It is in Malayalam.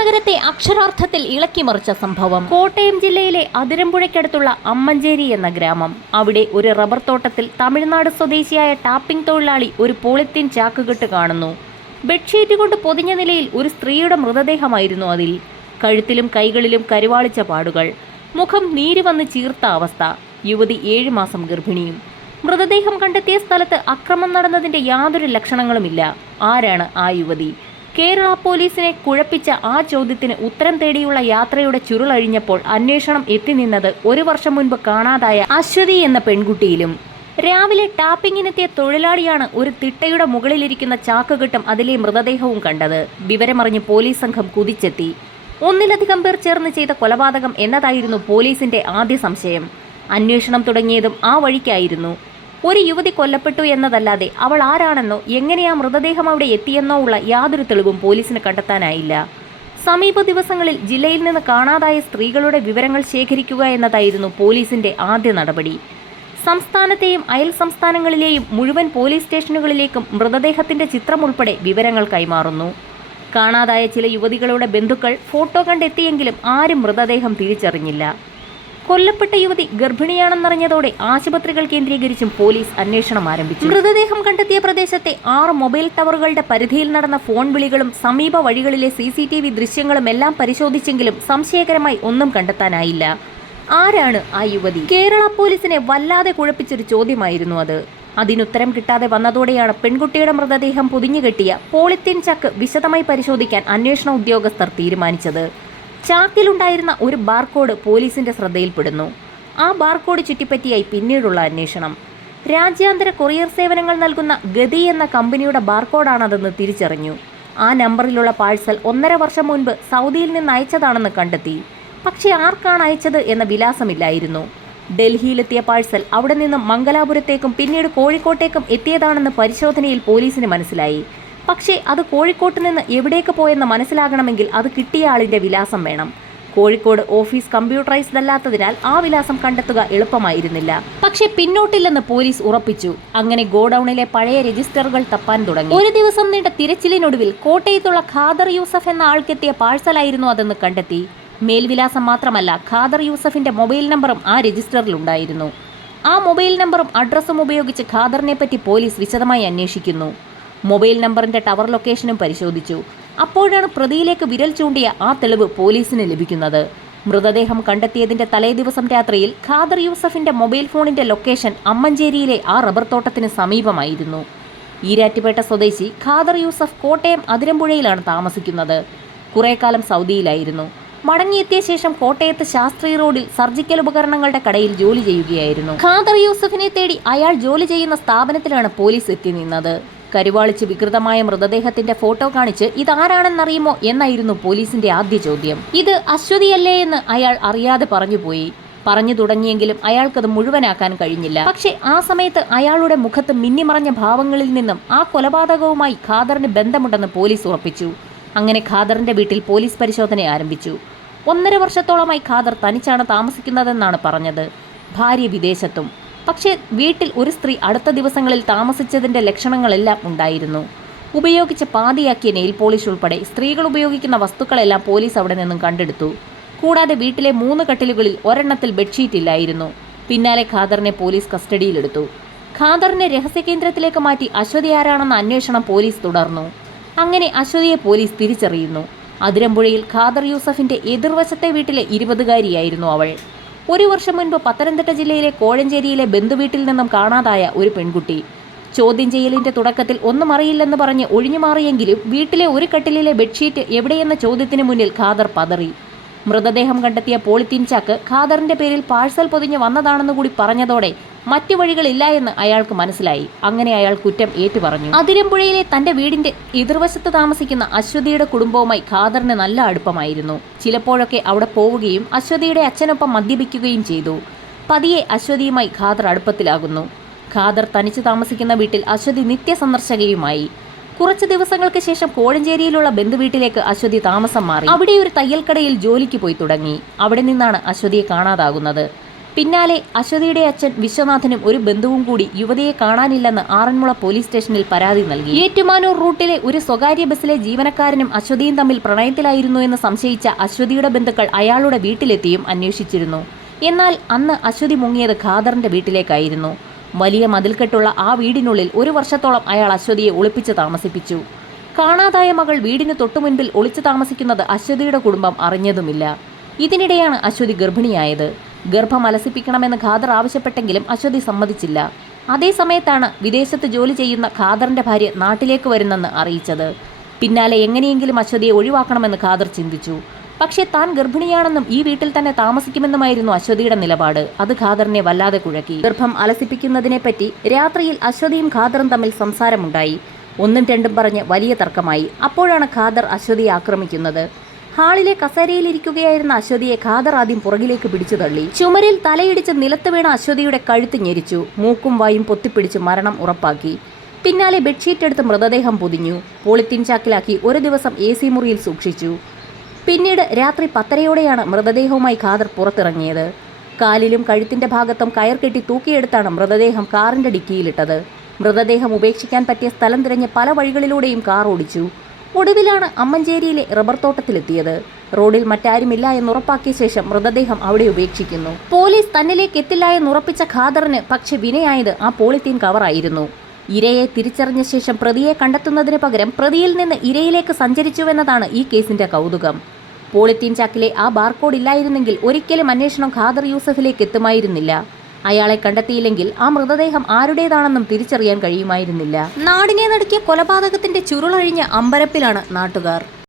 നഗരത്തെ അക്ഷരാർത്ഥത്തിൽ ഇളക്കിമറിച്ച സംഭവം. കോട്ടയം ജില്ലയിലെ അതിരമ്പുഴയ്ക്കടുത്തുള്ള അമ്മഞ്ചേരി എന്ന ഗ്രാമം. അവിടെ ഒരു റബ്ബർ തോട്ടത്തിൽ തമിഴ്നാട് സ്വദേശിയായ ടാപ്പിംഗ് തൊഴിലാളി ഒരു പോളിത്തീൻ ചാക്കുകെട്ട് കാണുന്നു. ബെഡ്ഷീറ്റ് കൊണ്ട് പൊതിഞ്ഞ നിലയിൽ ഒരു സ്ത്രീയുടെ മൃതദേഹമായിരുന്നു അതിൽ. കഴുത്തിലും കൈകളിലും കരുവാളിച്ച പാടുകൾ. മുഖം നീര് വന്ന് ചീർത്ത അവസ്ഥ. യുവതി ഏഴ് മാസം ഗർഭിണിയും. മൃതദേഹം കണ്ടെത്തിയ സ്ഥലത്ത് അക്രമം നടന്നതിന്റെ യാതൊരു ലക്ഷണങ്ങളുമില്ല. ആരാണ് ആ യുവതി? കേരള പോലീസിനെ കുഴപ്പിച്ച ആ ചോദ്യത്തിന് ഉത്തരം തേടിയുള്ള യാത്രയുടെ ചുരുളഴിഞ്ഞപ്പോൾ അന്വേഷണം എത്തി നിന്നത് ഒരു വർഷം മുൻപ് കാണാതായ അശ്വതി എന്ന പെൺകുട്ടിയിലും. രാവിലെ ടാപ്പിങ്ങിനെത്തിയ തൊഴിലാളിയാണ് ഒരു തിട്ടയുടെ മുകളിലിരിക്കുന്ന ചാക്കുകെട്ടും അതിലെ മൃതദേഹവും കണ്ടത്. വിവരമറിഞ്ഞ് പോലീസ് സംഘം കുതിച്ചെത്തി. ഒന്നിലധികം പേർ ചേർന്ന് ചെയ്ത കൊലപാതകം എന്നതായിരുന്നു പോലീസിന്റെ ആദ്യ സംശയം. അന്വേഷണം തുടങ്ങിയതും ആ വഴിക്കായിരുന്നു. ഒരു യുവതി കൊല്ലപ്പെട്ടു എന്നതല്ലാതെ അവൾ ആരാണെന്നോ എങ്ങനെയാ മൃതദേഹം അവിടെ എത്തിയെന്നോ ഉള്ള യാതൊരു തെളിവും പോലീസിന് കണ്ടെത്താനായില്ല. സമീപ ദിവസങ്ങളിൽ ജില്ലയിൽ നിന്ന് കാണാതായ സ്ത്രീകളുടെ വിവരങ്ങൾ ശേഖരിക്കുക എന്നതായിരുന്നു പോലീസിന്റെ ആദ്യ നടപടി. സംസ്ഥാനത്തെയും അയൽ സംസ്ഥാനങ്ങളിലെയും മുഴുവൻ പോലീസ് സ്റ്റേഷനുകളിലേക്കും മൃതദേഹത്തിന്റെ ചിത്രം ഉൾപ്പെടെ വിവരങ്ങൾ കൈമാറുന്നു. കാണാതായ ചില യുവതികളുടെ ബന്ധുക്കൾ ഫോട്ടോ കണ്ടെത്തിയെങ്കിലും ആരും മൃതദേഹം തിരിച്ചറിഞ്ഞില്ല. കൊല്ലപ്പെട്ട യുവതി ഗർഭിണിയാണെന്നറിഞ്ഞതോടെ ആശുപത്രികൾ കേന്ദ്രീകരിച്ചും പോലീസ് അന്വേഷണം ആരംഭിച്ചു. മൃതദേഹം കണ്ടെത്തിയ പ്രദേശത്തെ ആറ് മൊബൈൽ ടവറുകളുടെ പരിധിയിൽ നടന്ന ഫോൺ വിളികളും സമീപ വഴികളിലെ സി സി ടി വി ദൃശ്യങ്ങളും എല്ലാം പരിശോധിച്ചെങ്കിലും സംശയകരമായി ഒന്നും കണ്ടെത്താനായില്ല. ആരാണ് ആ യുവതി? കേരള പോലീസിനെ വല്ലാതെ കുഴപ്പിച്ചൊരു ചോദ്യമായിരുന്നു അത്. അതിനുത്തരം കിട്ടാതെ വന്നതോടെയാണ് പെൺകുട്ടിയുടെ മൃതദേഹം പൊതിഞ്ഞുകെട്ടിയ പോളിത്തീൻ ചക്ക് വിശദമായി പരിശോധിക്കാൻ അന്വേഷണ ഉദ്യോഗസ്ഥർ തീരുമാനിച്ചത്. ചാക്കിലുണ്ടായിരുന്ന ഒരു ബാർകോഡ് പോലീസിന്റെ ശ്രദ്ധയിൽപ്പെടുന്നു. ആ ബാർകോഡ് ചുറ്റിപ്പറ്റിയായി പിന്നീടുള്ള അന്വേഷണം. രാജ്യാന്തര കൊറിയർ സേവനങ്ങൾ നൽകുന്ന ഗതി എന്ന കമ്പനിയുടെ ബാർകോഡാണതെന്ന് തിരിച്ചറിഞ്ഞു. ആ നമ്പറിലുള്ള പാഴ്സൽ ഒന്നര വർഷം മുൻപ് സൗദിയിൽ നിന്ന് അയച്ചതാണെന്ന് കണ്ടെത്തി. പക്ഷേ ആർക്കാണ് അയച്ചത് എന്ന വിലാസമില്ലായിരുന്നു. ഡൽഹിയിലെത്തിയ പാഴ്സൽ അവിടെ നിന്നും മംഗലാപുരത്തേക്കും പിന്നീട് കോഴിക്കോട്ടേക്കും എത്തിയതാണെന്ന് പരിശോധനയിൽ പോലീസിന് മനസ്സിലായി. പക്ഷേ അത് കോഴിക്കോട്ട് നിന്ന് എവിടേക്ക് പോയെന്ന് മനസ്സിലാകണമെങ്കിൽ അത് കിട്ടിയ ആളിന്റെ വിലാസം വേണം. കോഴിക്കോട് ഓഫീസ് കമ്പ്യൂട്ടറൈസ്ഡ് അല്ലാത്തതിനാൽ ആ വിലാസം കണ്ടെത്തുക എളുപ്പമായിരുന്നില്ല. പക്ഷേ പിന്നോട്ടില്ലെന്ന് പോലീസ് ഉറപ്പിച്ചു. അങ്ങനെ ഗോഡൌണിലെ പഴയ രജിസ്റ്ററുകൾ തപ്പാൻ തുടങ്ങി. ഒരു ദിവസം നീണ്ട തിരച്ചിലിനൊടുവിൽ കോട്ടയത്തുള്ള ഖാദർ യൂസഫ് എന്ന ആൾക്കെത്തിയ പാഴ്സലായിരുന്നു അതെന്ന് കണ്ടെത്തി. മേൽവിലാസം മാത്രമല്ല ഖാദർ യൂസഫിന്റെ മൊബൈൽ നമ്പറും ആ രജിസ്റ്ററിൽ ഉണ്ടായിരുന്നു. ആ മൊബൈൽ നമ്പറും അഡ്രസ്സും ഉപയോഗിച്ച് ഖാദറിനെ പറ്റി പോലീസ് വിശദമായി അന്വേഷിക്കുന്നു. മൊബൈൽ നമ്പറിന്റെ ടവർ ലൊക്കേഷനും പരിശോധിച്ചു. അപ്പോഴാണ് പ്രതിയിലേക്ക് വിരൽ ചൂണ്ടിയ ആ തെളിവ് പോലീസിന് ലഭിക്കുന്നത്. മൃതദേഹം കണ്ടെത്തിയതിന്റെ തലേദിവസം രാത്രിയിൽ ഖാദർ യൂസഫിന്റെ മൊബൈൽ ഫോണിന്റെ ലൊക്കേഷൻ അമ്മഞ്ചേരിയിലെ ആ റബ്ബർ തോട്ടത്തിന് സമീപമായിരുന്നു. ഈരാറ്റുപേട്ട സ്വദേശി ഖാദർ യൂസഫ് കോട്ടയം അതിരമ്പുഴയിലാണ് താമസിക്കുന്നത്. കുറേക്കാലം കാലം സൗദിയിലായിരുന്നു. മടങ്ങിയെത്തിയ ശേഷം കോട്ടയത്ത് ശാസ്ത്രി റോഡിൽ സർജിക്കൽ ഉപകരണങ്ങളുടെ കടയിൽ ജോലി ചെയ്യുകയായിരുന്നു. ഖാദർ യൂസഫിനെ തേടി അയാൾ ജോലി ചെയ്യുന്ന സ്ഥാപനത്തിലാണ് പോലീസ് എത്തി നിന്നത്. കരുവാളിച്ച് വികൃതമായ മൃതദേഹത്തിന്റെ ഫോട്ടോ കാണിച്ച് ഇതാരാണെന്നറിയുമോ എന്നായിരുന്നു പോലീസിന്റെ ആദ്യ ചോദ്യം. ഇത് അശ്വതിയല്ലേ എന്ന് അയാൾ അറിയാതെ പറഞ്ഞുപോയി. പറഞ്ഞു തുടങ്ങിയെങ്കിലും അയാൾക്കത് മുഴുവനാക്കാൻ കഴിഞ്ഞില്ല. പക്ഷേ ആ സമയത്ത് അയാളുടെ മുഖത്ത് മിന്നിമറഞ്ഞ ഭാവങ്ങളിൽ നിന്നും ആ കൊലപാതകവുമായി ഖാദറിന് ബന്ധമുണ്ടെന്ന് പോലീസ് ഉറപ്പിച്ചു. അങ്ങനെ ഖാദറിന്റെ വീട്ടിൽ പോലീസ് പരിശോധന ആരംഭിച്ചു. ഒന്നര വർഷത്തോളമായി ഖാദർ തനിച്ചാണ് താമസിക്കുന്നതെന്നാണ് പറഞ്ഞത്. ഭാര്യ വിദേശത്തും. പക്ഷേ വീട്ടിൽ ഒരു സ്ത്രീ അടുത്ത ദിവസങ്ങളിൽ താമസിച്ചതിന്റെ ലക്ഷണങ്ങളെല്ലാം ഉണ്ടായിരുന്നു. ഉപയോഗിച്ച പാതിയാക്കിയ നെയിൽ പോളിഷ് ഉൾപ്പെടെ സ്ത്രീകൾ ഉപയോഗിക്കുന്ന വസ്തുക്കളെല്ലാം പോലീസ് അവിടെ നിന്നും കണ്ടെടുത്തു. കൂടാതെ വീട്ടിലെ മൂന്ന് കട്ടിലുകളിൽ ഒരെണ്ണത്തിൽ ബെഡ്ഷീറ്റ് ഇല്ലായിരുന്നു. പിന്നാലെ ഖാദറിനെ പോലീസ് കസ്റ്റഡിയിലെടുത്തു. ഖാദറിനെ രഹസ്യകേന്ദ്രത്തിലേക്ക് മാറ്റി അശ്വതി ആരാണെന്ന അന്വേഷണം പോലീസ് തുടർന്നു. അങ്ങനെ അശ്വതിയെ പോലീസ് തിരിച്ചറിയുന്നു. അതിരമ്പുഴയിൽ ഖാദർ യൂസഫിന്റെ എതിർവശത്തെ വീട്ടിലെ ഇരുപതുകാരിയായിരുന്നു അവൾ. ഒരു വർഷം മുൻപ് പത്തനംതിട്ട ജില്ലയിലെ കോഴഞ്ചേരിയിലെ ബന്ധുവീട്ടിൽ നിന്നും കാണാതായ ഒരു പെൺകുട്ടി. ചോദ്യം ചെയ്യലിന്റെ തുടക്കത്തിൽ ഒന്നും അറിയില്ലെന്ന് പറഞ്ഞ് ഒഴിഞ്ഞുമാറിയെങ്കിലും വീട്ടിലെ ഒരു കട്ടിലിലെ ബെഡ്ഷീറ്റ് എവിടെയെന്ന ചോദ്യത്തിന് മുന്നിൽ ഖാദർ പതറി. മൃതദേഹം കണ്ടെത്തിയ പോളിത്തീൻ ചാക്ക് ഖാദറിന്റെ പേരിൽ പാഴ്സൽ പൊതിഞ്ഞ് വന്നതാണെന്ന് കൂടി പറഞ്ഞതോടെ മറ്റു വഴികളില്ല എന്ന് അയാൾക്ക് മനസ്സിലായി. അങ്ങനെ അയാൾ കുറ്റം ഏറ്റുപറഞ്ഞു. അതിരമ്പുഴയിലെ തന്റെ വീടിന്റെ എതിർവശത്ത് താമസിക്കുന്ന അശ്വതിയുടെ കുടുംബവുമായി ഖാദറിന് നല്ല അടുപ്പമായിരുന്നു. ചിലപ്പോഴൊക്കെ അവിടെ പോവുകയും അശ്വതിയുടെ അച്ഛനൊപ്പം മദ്യപിക്കുകയും ചെയ്തു. പതിയെ അശ്വതിയുമായി ഖാദർ അടുപ്പത്തിലാകുന്നു. ഖാദർ തനിച്ചു താമസിക്കുന്ന വീട്ടിൽ അശ്വതി നിത്യസന്ദർശകയുമായി. കുറച്ച് ദിവസങ്ങൾക്ക് ശേഷം കോഴഞ്ചേരിയിലുള്ള ബന്ധുവീട്ടിലേക്ക് അശ്വതി താമസം മാറി. അവിടെ ഒരു തയ്യൽക്കടയിൽ ജോലിക്ക് പോയി തുടങ്ങി. അവിടെ നിന്നാണ് അശ്വതിയെ കാണാതാകുന്നത്. പിന്നാലെ അശ്വതിയുടെ അച്ഛൻ വിശ്വനാഥനും ഒരു ബന്ധുവും കൂടി യുവതിയെ കാണാനില്ലെന്ന് ആറന്മുള പോലീസ് സ്റ്റേഷനിൽ പരാതി നൽകി. ഏറ്റുമാനൂർ റൂട്ടിലെ ഒരു സ്വകാര്യ ബസ്സിലെ ജീവനക്കാരനും അശ്വതിയും തമ്മിൽ പ്രണയത്തിലായിരുന്നു എന്ന് സംശയിച്ച അശ്വതിയുടെ ബന്ധുക്കൾ അയാളുടെ വീട്ടിലെത്തിയും അന്വേഷിച്ചിരുന്നു. എന്നാൽ അന്ന് അശ്വതി മുങ്ങിയത് ഖാദറിന്റെ വീട്ടിലേക്കായിരുന്നു. വലിയ മതിൽക്കെട്ടുള്ള ആ വീടിനുള്ളിൽ ഒരു വർഷത്തോളം അയാൾ അശ്വതിയെ ഒളിപ്പിച്ച് താമസിപ്പിച്ചു. കാണാതായ മകൾ വീടിന് തൊട്ടുമുൻപിൽ ഒളിച്ചു താമസിക്കുന്നത് അശ്വതിയുടെ കുടുംബം അറിഞ്ഞതുമില്ല. ഇതിനിടെയാണ് അശ്വതി ഗർഭിണിയായത്. ഗർഭം അലസിപ്പിക്കണമെന്ന് ഖാദർ ആവശ്യപ്പെട്ടെങ്കിലും അശ്വതി സമ്മതിച്ചില്ല. അതേ സമയത്താണ് വിദേശത്ത് ജോലി ചെയ്യുന്ന ഖാദറിന്റെ ഭാര്യ നാട്ടിലേക്ക് വരുന്നെന്ന് അറിയിച്ചത്. പിന്നാലെ എങ്ങനെയെങ്കിലും അശ്വതിയെ ഒഴിവാക്കണമെന്ന് ഖാദർ ചിന്തിച്ചു. പക്ഷേ താൻ ഗർഭിണിയാണെന്നും ഈ വീട്ടിൽ തന്നെ താമസിക്കുമെന്നുമായിരുന്നു അശ്വതിയുടെ നിലപാട്. അത് ഖാദറിനെ വല്ലാതെ കുഴക്കി. ഗർഭം അലസിപ്പിക്കുന്നതിനെപ്പറ്റി രാത്രിയിൽ അശ്വതിയും ഖാദറും തമ്മിൽ സംസാരമുണ്ടായി. ഒന്നും രണ്ടും പറഞ്ഞ് വലിയ തർക്കമായി. അപ്പോഴാണ് ഖാദർ അശ്വതിയെ ആക്രമിക്കുന്നത്. ഹാളിലെ കസേരയിലിരിക്കുകയായിരുന്ന അശ്വതിയെ ഖാദർ ആദ്യം പുറകിലേക്ക് പിടിച്ചു തള്ളി. ചുമരിൽ തലയിടിച്ച് നിലത്ത് വീണ അശ്വതിയുടെ കഴുത്ത് ഞെരിച്ചു. മൂക്കും വായും പൊത്തിപ്പിടിച്ച് മരണം ഉറപ്പാക്കി. പിന്നാലെ ബെഡ്ഷീറ്റ് എടുത്ത് മൃതദേഹം പൊതിഞ്ഞു. പോളിത്തീൻ ചാക്കിലാക്കി ഒരു ദിവസം എ സി മുറിയിൽ സൂക്ഷിച്ചു. പിന്നീട് രാത്രി പത്തരയോടെയാണ് മൃതദേഹവുമായി ഖാദർ പുറത്തിറങ്ങിയത്. കാലിലും കഴുത്തിന്റെ ഭാഗത്തും കയർ കെട്ടി തൂക്കിയെടുത്താണ് മൃതദേഹം കാറിന്റെ ഡിക്കിയിലിട്ടത്. മൃതദേഹം ഉപേക്ഷിക്കാൻ പറ്റിയ സ്ഥലം തിരഞ്ഞ് പല വഴികളിലൂടെയും കാർ ഓടിച്ചു. ഒടുവിലാണ് അമ്മഞ്ചേരിയിലെ റബ്ബർ തോട്ടത്തിലെത്തിയത്. റോഡിൽ മറ്റാരുമില്ല എന്ന് എന്നുറപ്പാക്കിയ ശേഷം മൃതദേഹം അവിടെ ഉപേക്ഷിക്കുന്നു. പോലീസ് തന്നിലേക്ക് എത്തില്ല എന്നുറപ്പിച്ച ഖാദറിന് പക്ഷെ വിനയായത് ആ പോളിത്തീൻ കവറായിരുന്നു. ഇരയെ തിരിച്ചറിഞ്ഞ ശേഷം പ്രതിയെ കണ്ടെത്തുന്നതിന് പകരം പ്രതിയിൽ നിന്ന് ഇരയിലേക്ക് സഞ്ചരിച്ചുവെന്നതാണ് ഈ കേസിന്റെ കൗതുകം. പോളിത്തീൻ ചാക്കിലെ ആ ബാർകോഡ് ഇല്ലായിരുന്നെങ്കിൽ ഒരിക്കലും അന്വേഷണം ഖാദർ യൂസഫിലേക്ക് എത്തുമായിരുന്നില്ല. അയാളെ കണ്ടെത്തിയില്ലെങ്കിൽ ആ മൃതദേഹം ആരുടേതാണെന്നും തിരിച്ചറിയാൻ കഴിയുമായിരുന്നില്ല. നാടിനെ നടുക്കിയ കൊലപാതകത്തിന്റെ ചുരുളഴിഞ്ഞ അമ്പരപ്പിലാണ് നാട്ടുകാർ.